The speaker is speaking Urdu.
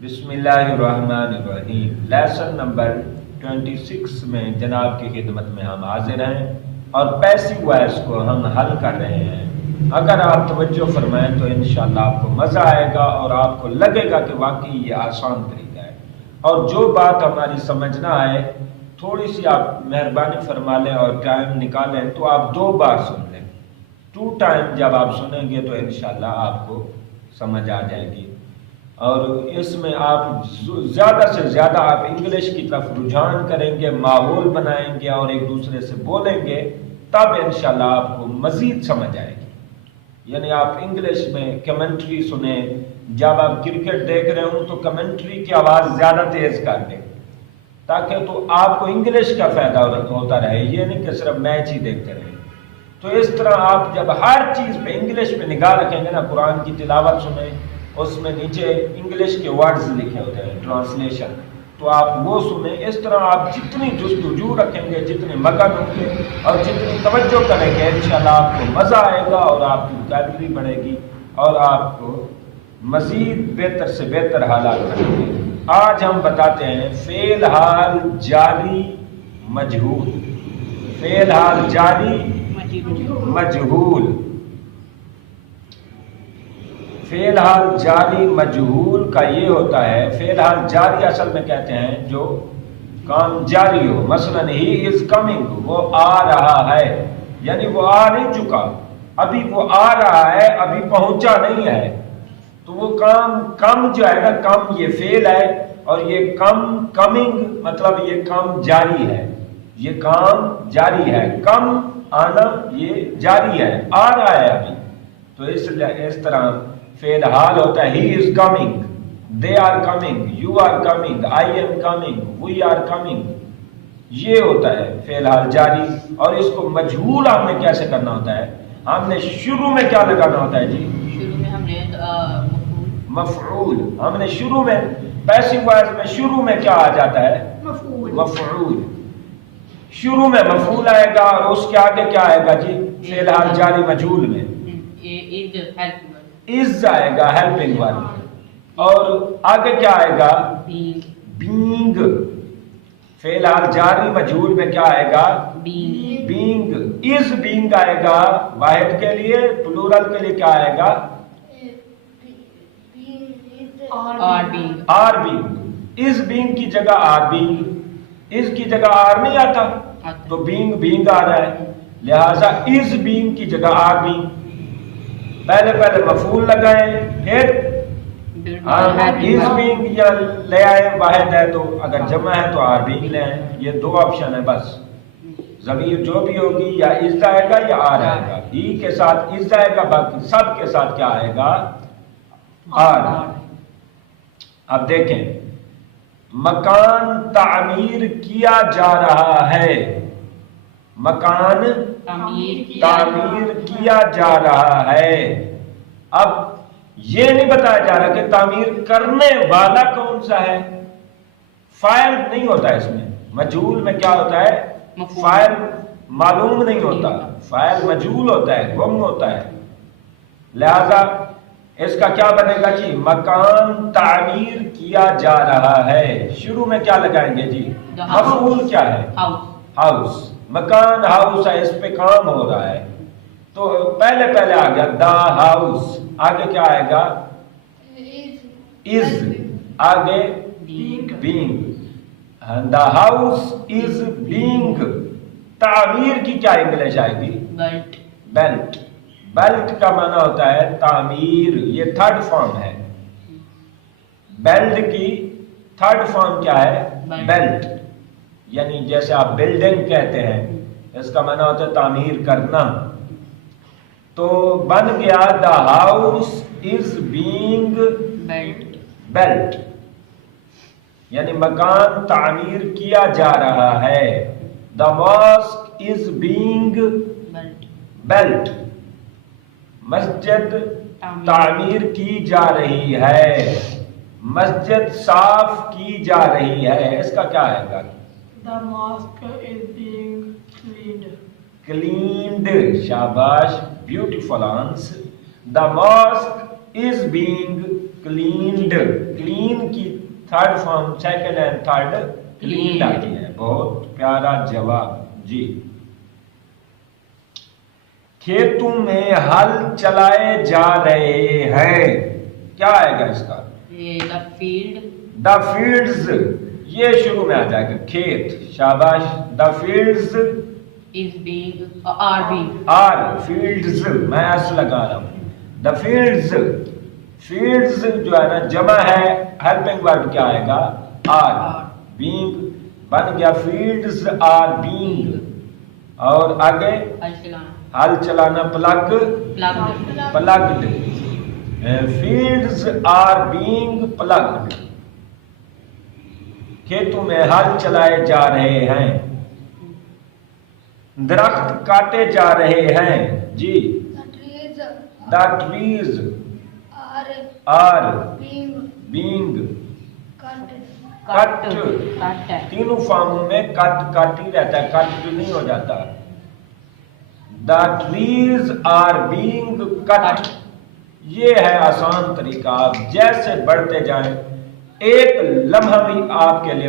بسم اللہ الرحمن الرحیم۔ لیسن نمبر 26 میں جناب کی خدمت میں ہم حاضر ہیں اور پیسیو وائس کو ہم حل کر رہے ہیں۔ اگر آپ توجہ فرمائیں تو انشاءاللہ آپ کو مزہ آئے گا اور آپ کو لگے گا کہ واقعی یہ آسان طریقہ ہے، اور جو بات ہماری سمجھ نہ آئے تھوڑی سی آپ مہربانی فرما لیں اور ٹائم نکالیں تو آپ 2 بار سن لیں۔ 2 ٹائم جب آپ سنیں گے تو انشاءاللہ آپ کو سمجھ آ جائے گی، اور اس میں آپ زیادہ سے زیادہ آپ انگلش کی طرف رجحان کریں گے، ماحول بنائیں گے اور ایک دوسرے سے بولیں گے، تب انشاءاللہ آپ کو مزید سمجھ آئے گی۔ یعنی آپ انگلش میں کمنٹری سنیں، جب آپ کرکٹ دیکھ رہے ہوں تو کمنٹری کی آواز زیادہ تیز کر دیں تاکہ تو آپ کو انگلش کا فائدہ ہوتا رہے، یہ نہیں کہ صرف میچ ہی دیکھتے رہیں۔ تو اس طرح آپ جب ہر چیز پہ انگلش پہ نگاہ رکھیں گے نا، قرآن کی تلاوت سنیں، اس میں نیچے انگلش کے ورڈز لکھے ہوتے ہیں ٹرانسلیشن، تو آپ وہ سنیں۔ اس طرح آپ جتنی جستجو رکھیں گے، جتنے مگن ہوں گے اور جتنی توجہ کریں گے، انشاءاللہ آپ کو مزہ آئے گا اور آپ کی وکیبلری بڑھے گی اور آپ کو مزید بہتر سے بہتر حالات بنیں گے۔ آج ہم بتاتے ہیں فعل حال جاری مجہول۔ فعل حال جاری مجہول۔ فعل حال جاری مجہول کا یہ ہوتا ہے، فعل حال جاری اصل میں کہتے ہیں جو کام جاری ہو، مثلا ہی از کمنگ، وہ آ رہا ہے، یعنی وہ آ نہیں چکا، ابھی وہ آ رہا ہے، ابھی پہنچا نہیں ہے، تو وہ کام کم جو ہے نا، کم یہ فعل ہے، اور یہ کمنگ مطلب یہ کام جاری ہے، یہ کام جاری ہے، کم آنا یہ جاری ہے، آ رہا ہے ابھی۔ تو اس طرح فعل حال ہوتا ہے، he is coming, they are coming, you are coming, I am coming, we are coming, یہ ہوتا ہے فعل حال جاری۔ اور اس کو مجہول ہم نے کیسے کرنا ہوتا ہے، ہم نے شروع میں کیا لگانا ہوتا ہے جی؟ شروع میں ہم نے مفعول۔ ہم نے شروع میں پیسیو وائس میں شروع میں کیا آ جاتا ہے؟ مفعول۔ شروع میں مفعول آئے گا اور اس کے آگے کیا آئے گا جی؟ فعل حال جاری مجہول میں از آئے گا، ہیلپنگ والی، اور آگے کیا آئے گا؟ بینگ۔ فعل حال جاری مجہول میں کیا آئے گا؟ بینگ۔ از بینگ آئے گا واحد کے لیے، پلورل کے لیے کیا آئے گا؟ Are being. از بینگ کی جگہ آر بینگ، از کی جگہ آر نہیں آتا تو بینگ آ رہا ہے، لہذا از بینگ کی جگہ آر بینگ۔ پہلے مفعول لگائیں، پھر از بینگ یا لے آئے، واحد ہے تو، اگر جمع ہے تو آر بینگ لے آئیں، یہ 2 آپشن ہے بس۔ ضمیر جو بھی ہوگی یا از آئے گا یا آر آئے گا، ہی کے ساتھ از آئے گا، باقی سب کے ساتھ کیا آئے گا؟ آر۔ اب دیکھیں، مکان تعمیر کیا جا رہا ہے، مکان تعمیر کیا جا رہا ہے۔ اب یہ نہیں بتایا جا رہا کہ تعمیر کرنے والا کون سا ہے، فاعل نہیں ہوتا اس میں۔ مجہول میں کیا ہوتا ہے؟ فاعل معلوم نہیں ہوتا، فاعل مجہول ہوتا ہے، گم ہوتا ہے، لہذا اس کا کیا بنے گا جی؟ مکان تعمیر کیا جا رہا ہے۔ شروع میں کیا لگائیں گے جی؟ مفعول کیا ہے؟ ہاؤس۔ مکان ہاؤس ہے، اس پہ کام ہو رہا ہے، تو پہلے آ گیا دا ہاؤس، آگے کیا آئے گا؟ از، آگے being. The house is being. تعمیر کی کیا انگلش آئے گی؟ بیلٹ۔ بیلٹ کا معنی ہوتا ہے تعمیر، یہ 3rd فارم ہے۔ بیلٹ کی 3rd فارم کیا ہے؟ بیلٹ۔ یعنی جیسے آپ بلڈنگ کہتے ہیں، اس کا معنی ہوتا ہے تعمیر کرنا، تو بن گیا the house is being belt, یعنی مکان تعمیر کیا جا رہا ہے۔ دا ماسک از بینگ بیلٹ، مسجد تعمیر کی جا رہی ہے، مسجد صاف کی جا رہی ہے، اس کا کیا آئے گا؟ The mosque is being cleaned. Cleaned. شاباش، beautiful answer. The mosque is being cleaned, clean کی third form second and third cleaned آتی ہے. بہت پیارا جواب. جی کھیتوں میں ہل چلائے جا رہے ہیں. کیا آئے گا اس کا؟ the field the fields. یہ شروع میں آ جائے گا کھیت. شاباش. The fields is being are being are. Fields میں ایس لگا رہا ہوں. The fields. فیلڈز جو ہے نا جمع ہے. ہیلپنگ ورب کیا آئے گا؟ آر. بینگ بن گیا فیلڈز آر بینگ. اور آگے ہل چلانا plug plugged. Fields are being plugged. کھیتوں میں ہل چلائے جا رہے ہیں. درخت کاٹے جا رہے ہیں. جی دا ٹریز آر بینگ کٹ. تینوں فارموں میں کٹ ہی رہتا ہے. کٹ نہیں ہو جاتا. دا ٹریز آر بینگ کٹ. یہ ہے آسان طریقہ. آپ جیسے بڑھتے جائیں ایک لمحہ بھی آپ کے لیے